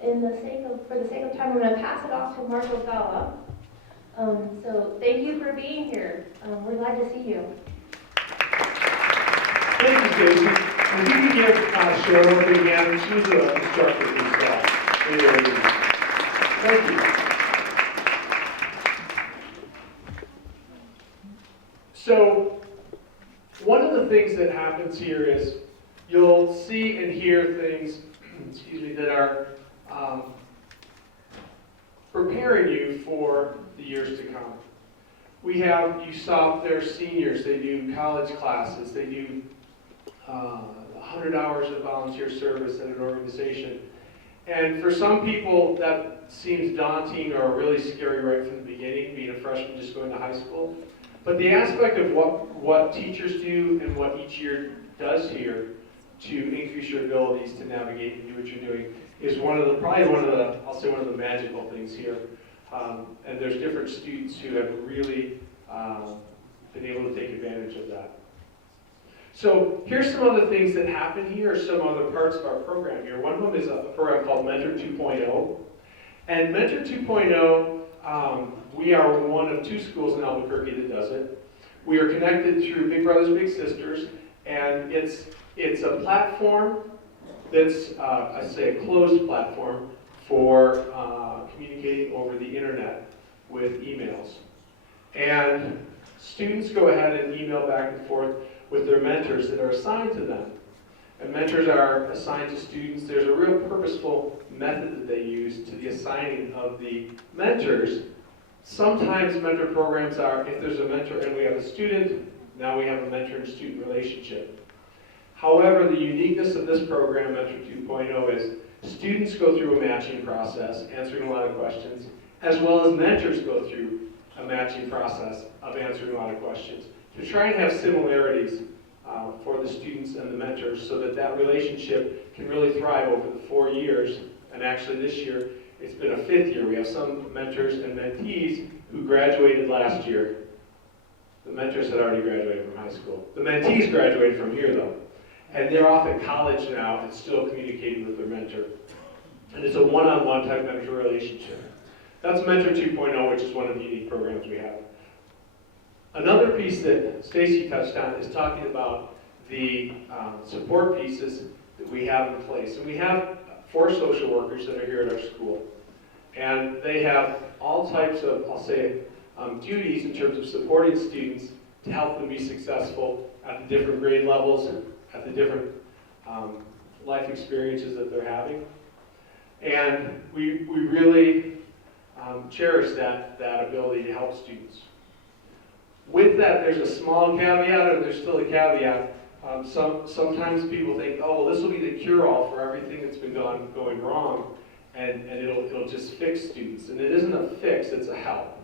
for the sake of time, I'm going to pass it off to Marshall Gala. So thank you for being here. We're glad to see you. Thank you, Stacy. If you can give Cheryl a big hand, she's an instructor herself. Thank you. So, one of the things that happens here is you'll see and hear things, excuse me, that are preparing you for the years to come. You saw their seniors, they do college classes, they do 100 hours of volunteer service at an organization. And for some people that seems daunting or really scary right from the beginning, being a freshman just going to high school. But the aspect of what teachers do and what each year does here to increase your abilities to navigate and do what you're doing is probably one of the magical things here. And there's different students who have really been able to take advantage of that. So here's some other things that happen here, some other parts of our program here. One of them is a program called Mentor 2.0. And Mentor 2.0, we are one of 2 schools in Albuquerque that does it. We are connected through Big Brothers Big Sisters, and it's a platform that's, I say, a closed platform for communicating over the internet with emails. And students go ahead and email back and forth with their mentors that are assigned to them. And mentors are assigned to students. There's a real purposeful method that they use to the assigning of the mentors. Sometimes mentor programs are, if there's a mentor and we have a student, now we have a mentor and student relationship. However, the uniqueness of this program, Mentor 2.0, is students go through a matching process, answering a lot of questions, as well as mentors go through a matching process of answering a lot of questions, to try and have similarities for the students and the mentors so that that relationship can really thrive over the 4 years. And actually this year, it's been a 5th year. We have some mentors and mentees who graduated last year. The mentors had already graduated from high school. The mentees graduated from here though. And they're off at college now and still communicating with their mentor. And it's a one-on-one type mentor relationship. That's Mentor 2.0, which is one of the unique programs we have. Another piece that Stacy touched on is talking about the support pieces that we have in place. And we have 4 social workers that are here at our school. And they have all types of, I'll say, duties in terms of supporting students to help them be successful at the different grade levels, at the different life experiences that they're having. And we really cherish that ability to help students. With that, there's a small caveat, or there's still a caveat. Sometimes people think, oh, well, this will be the cure-all for everything that's been going wrong, and it'll just fix students. And it isn't a fix, it's a help.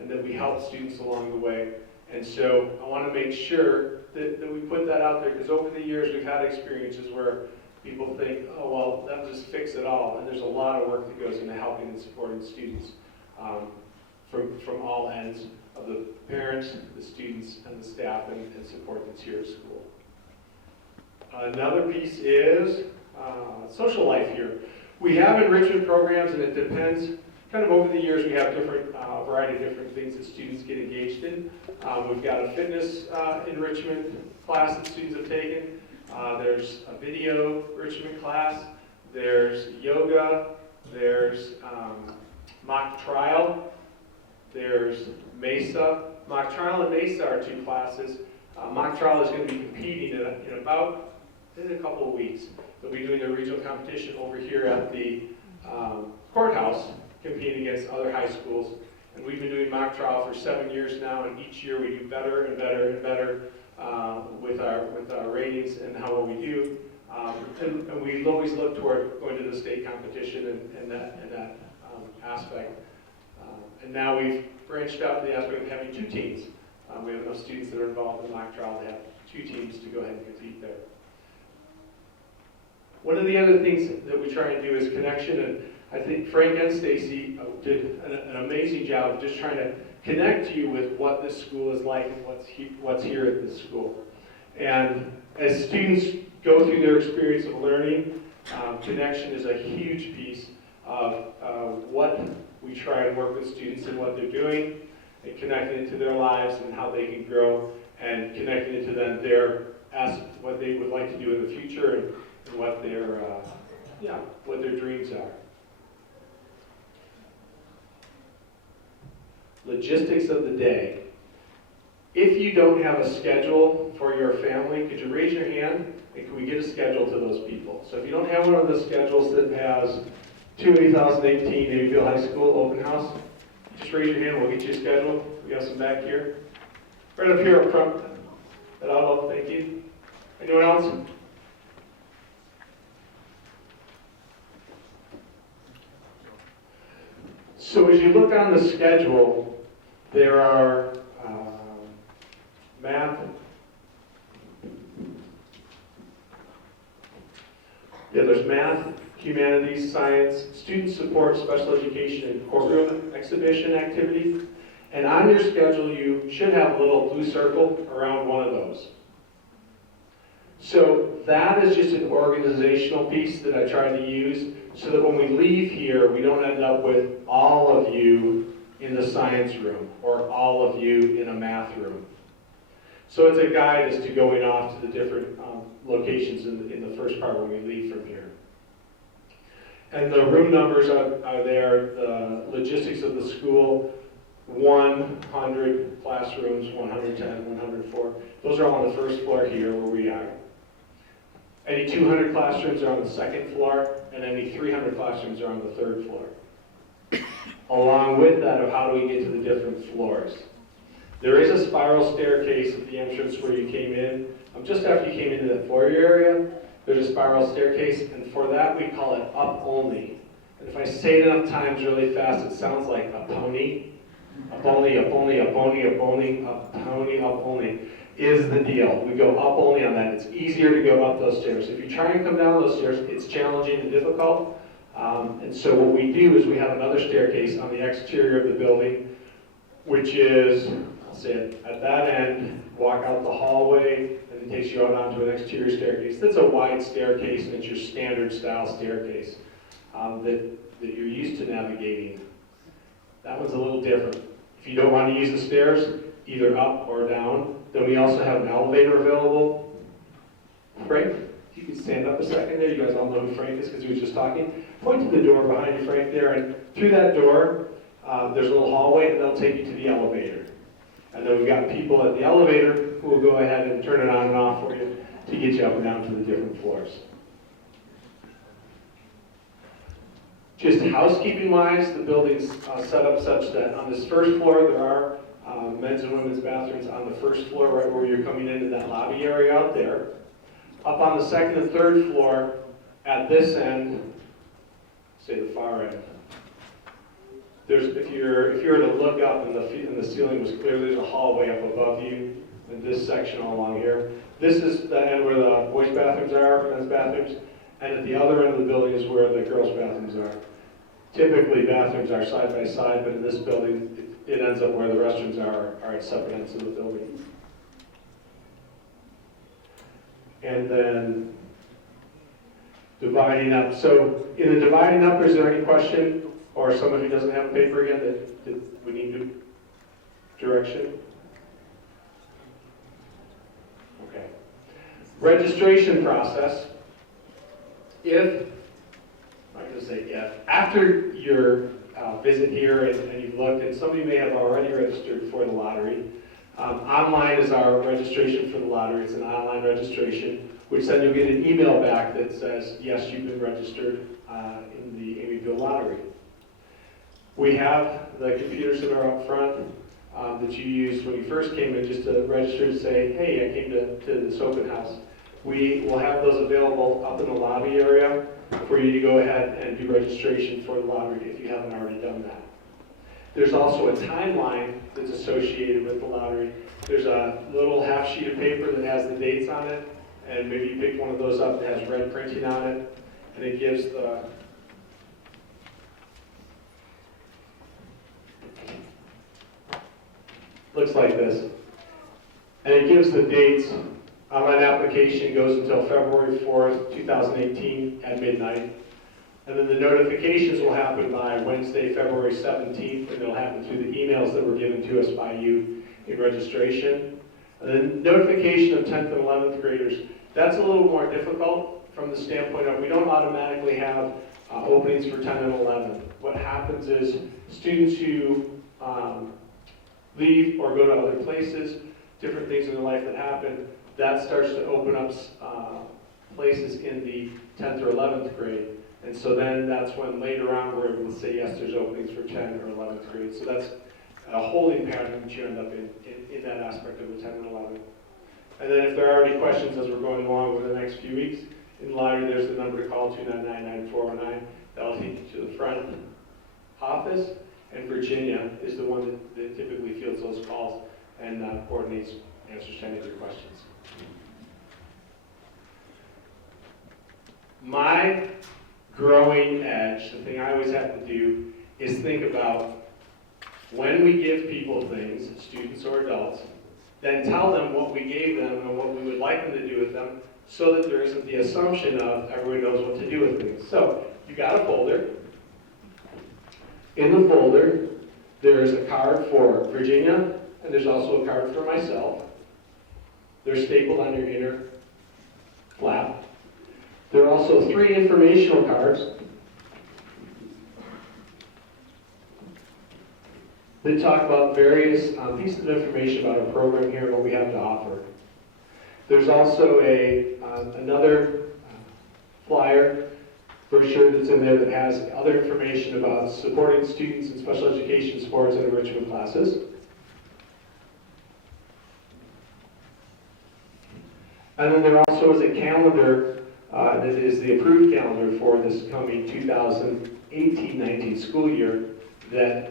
And that we help students along the way. And so I want to make sure that we put that out there, because over the years we've had experiences where people think, oh, well, that'll just fix it all. And there's a lot of work that goes into helping and supporting students from all ends of the parents, the students, and the staff and support that's here at school. Another piece is social life here. We have enrichment programs, and it depends. Kind of over the years, we have different variety of different things that students get engaged in. We've got a fitness enrichment class that students have taken. There's a video enrichment class. There's yoga. There's mock trial. There's Mesa. Mock trial and Mesa are 2 classes. Mock trial is going to be competing in a couple of weeks. They'll be doing their regional competition over here at the courthouse, competing against other high schools. And we've been doing mock trial for 7 years now, and each year we do better and better and better with our ratings and how well we do. And we always look toward going to the state competition and that aspect. And now we've branched out to the aspect of having 2 teams. We have enough students that are involved in mock trial to have 2 teams to go ahead and compete there. One of the other things that we try and do is connection, and I think Frank and Stacy did an amazing job of just trying to connect you with what this school is like and what's here at this school. And as students go through their experience of learning, connection is a huge piece of what we try and work with students and what they're doing, and connecting it to their lives and how they can grow, and connecting it to them what they would like to do in the future and what their dreams are. Logistics of the day. If you don't have a schedule for your family, could you raise your hand and can we get a schedule to those people? So if you don't have one of the schedules that has 2018 Biehl High School open house, just raise your hand, we'll get you a schedule. We have some back here. Right up here up front. Hello, thank you. Anyone else? So as you look on the schedule, there are math, there's math, humanities, science, student support, special education, and courtroom exhibition activities. And on your schedule, you should have a little blue circle around one of those. So that is just an organizational piece that I try to use so that when we leave here, we don't end up with all of you in the science room or all of you in a math room. So it's a guide as to going off to the different locations in the first part when we leave from here. And the room numbers are there, the logistics of the school, 100 classrooms, 110, 104. Those are all on the first floor here where we are. Any 200 classrooms are on the second floor, and any 300 classrooms are on the third floor. Along with that, of how do we get to the different floors? There is a spiral staircase at the entrance where you came in. Just after you came into that foyer area, there's a spiral staircase, and for that we call it up only. And if I say it enough times really fast, it sounds like a pony. Up only, up only, up only, up only, up pony, up only is the deal. We go up only on that. It's easier to go up those stairs. If you try and come down those stairs, it's challenging and difficult. And so what we do is we have another staircase on the exterior of the building, which is, I'll say it, at that end, walk out the hallway, and it takes you out onto an exterior staircase. That's a wide staircase, and it's your standard style staircase that you're used to navigating. That one's a little different. If you don't want to use the stairs, either up or down, then we also have an elevator available. Frank, if you could stand up a second there. You guys all know who Frank is because he was just talking. Point to the door behind you, Frank, there, and through that door, there's a little hallway, and they'll take you to the elevator. And then we've got people at the elevator who will go ahead and turn it on and off for you to get you up and down to the different floors. Just housekeeping-wise, the building's set up such that on this first floor, there are men's and women's bathrooms on the first floor, right where you're coming into that lobby area out there. Up on the second and third floor, at this end, say the far end, if you were to look up and the ceiling was clear, there's a hallway up above you in this section all along here. This is the end where the boys' bathrooms are, men's bathrooms, and at the other end of the building is where the girls' bathrooms are. Typically, bathrooms are side by side, but in this building, it ends up where the restrooms are at separate ends of the building. And then dividing up. So in the dividing up, is there any question or someone who doesn't have a paper again that we need direction? Okay. Registration process. After your visit here and you've looked, and somebody may have already registered for the lottery, online is our registration for the lottery. It's an online registration, which then you'll get an email back that says, yes, you've been registered in the Biehl lottery. We have the computers that are up front that you used when you first came in just to register to say, hey, I came to this open house. We will have those available up in the lobby area for you to go ahead and do registration for the lottery if you haven't already done that. There's also a timeline that's associated with the lottery. There's a little half sheet of paper that has the dates on it, and maybe you pick one of those up that has red printing on it, and it gives the looks like this. And it gives the dates. Online application goes until February 4th, 2018 at midnight. And then the notifications will happen by Wednesday, February 17th, and it'll happen through the emails that were given to us by you in registration. And then notification of 10th and 11th graders, that's a little more difficult from the standpoint of we don't automatically have openings for 10 and 11. What happens is students who leave or go to other places, different things in their life that happen, that starts to open up places in the 10th or 11th grade. And so then that's when later on we're able to say, yes, there's openings for 10 or 11th grade. So that's a holding pattern that you end up in that aspect of the 10 and 11. And then if there are any questions as we're going along over the next few weeks, in the library there's the number to call, 299-9409. That'll take you to the front office. And Virginia is the one that typically fields those calls and coordinates answers to any of your questions. My growing edge, the thing I always have to do, is think about when we give people things, students or adults, then tell them what we gave them and what we would like them to do with them, so that there isn't the assumption of everyone knows what to do with things. So, you got a folder. In the folder, there's a card for Virginia, and there's also a card for myself. They're stapled on your inner flap. There are also 3 informational cards that talk about various pieces of information about our program here and what we have to offer. There's also another flyer brochure that's in there that has other information about supporting students in special education, sports, and enrichment classes. And then there also is a calendar that is the approved calendar for this coming 2018-19 school year that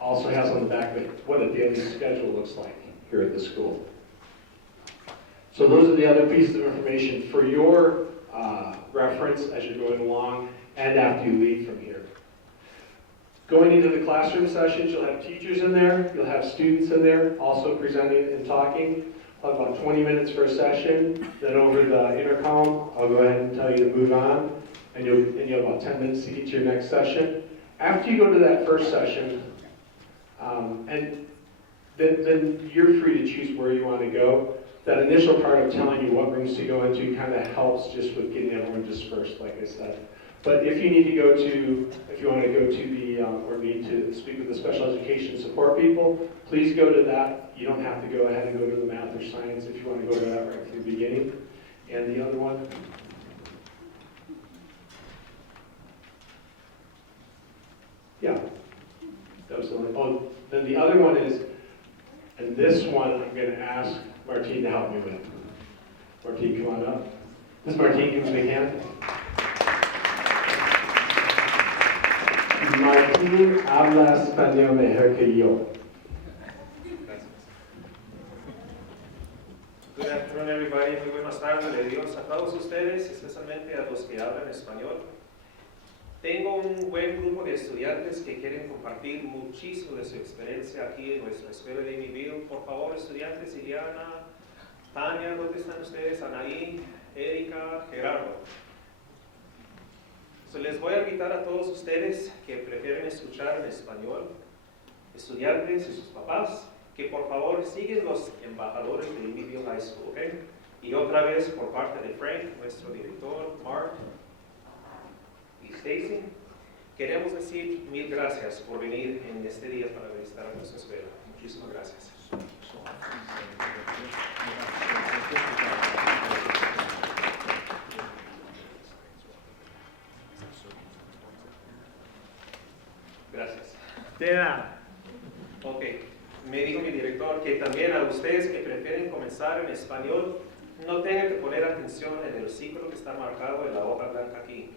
also has on the back of it what a daily schedule looks like here at the school. So those are the other pieces of information for your reference as you're going along and after you leave from here. Going into the classroom sessions, you'll have teachers in there, you'll have students in there also presenting and talking. I'll have about 20 minutes for a session, then over the intercom, I'll go ahead and tell you to move on, and you'll have about 10 minutes to get to your next session. After you go to that first session, and then you're free to choose where you want to go. That initial part of telling you what rooms to go into kind of helps just with getting everyone dispersed, like I said. But if you want to go to the, or need to speak with the special education support people, please go to that. You don't have to go ahead and go to the math or science if you want to go to that right from the beginning. And the other one? Yeah, that was the one. Oh, then the other one is, and this one I'm going to ask Martine to help me with. Martine, come on up. Does Martine give me a big hand? Martine habla español mejor que yo. Good afternoon, everybody. Muy buenas tardes de Dios a todos ustedes, especialmente a los que hablan español. Tengo un buen grupo de estudiantes que quieren compartir muchísimo de su experiencia aquí en nuestra escuela de Biehl. Por favor, estudiantes, Iliana, Tania, ¿dónde están ustedes? Anaí, Erika, Gerardo. Les voy a invitar a todos ustedes que prefieren escuchar en español, estudiantes y sus papás, que por favor siguen los embajadores de Biehl High School, ¿ok? Y otra vez por parte de Frank, nuestro director, Mark y Stacy, queremos decir mil gracias por venir en este día para visitar a nuestra escuela. Muchísimas gracias. Gracias. De nada. Ok, me dijo mi director que también a ustedes que prefieren comenzar en español, no tengan que poner atención en el ciclo que está marcado en la hoja blanca aquí.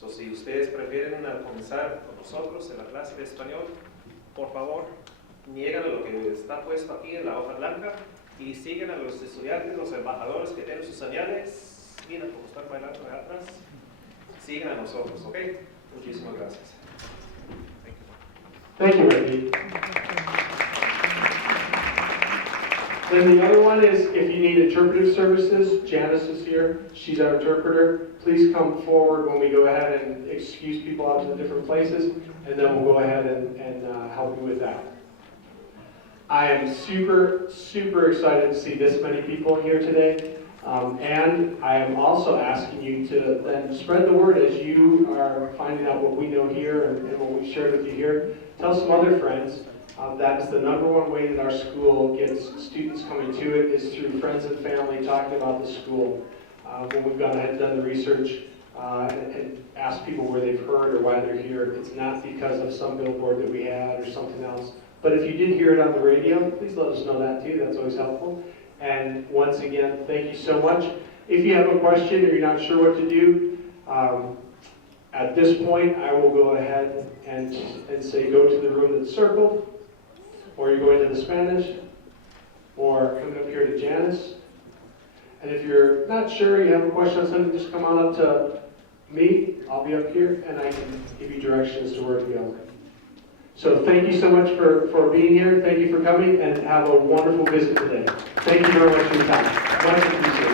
So, si ustedes prefieren comenzar con nosotros en la clase de español, por favor, nieguen lo que está puesto aquí en la hoja blanca y siguen a los estudiantes, los embajadores que tienen sus señales. Miren cómo están bailando de atrás. Sigan a nosotros, ¿ok? Muchísimas gracias. Thank you, Ricky. Then the other one is if you need interpretive services, Janis is here. She's our interpreter. Please come forward when we go ahead and excuse people out to the different places, and then we'll go ahead and help you with that. I am super, super excited to see this many people here today. And I am also asking you to then spread the word as you are finding out what we know here and what we shared with you here. Tell some other friends. That's the number one way that our school gets students coming to it is through friends and family talking about the school. When we've gone ahead and done the research and asked people where they've heard or why they're here, it's not because of some billboard that we had or something else. But if you did hear it on the radio, please let us know that too. That's always helpful. And once again, thank you so much. If you have a question or you're not sure what to do, at this point, I will go ahead and say go to the room that's circled, or you're going to the Spanish, or coming up here to Janis. And if you're not sure, you have a question on something, just come on up to me. I'll be up here, and I can give you directions to where to go. So thank you so much for being here. Thank you for coming, and have a wonderful visit today. Thank you very much for your time. Much appreciated.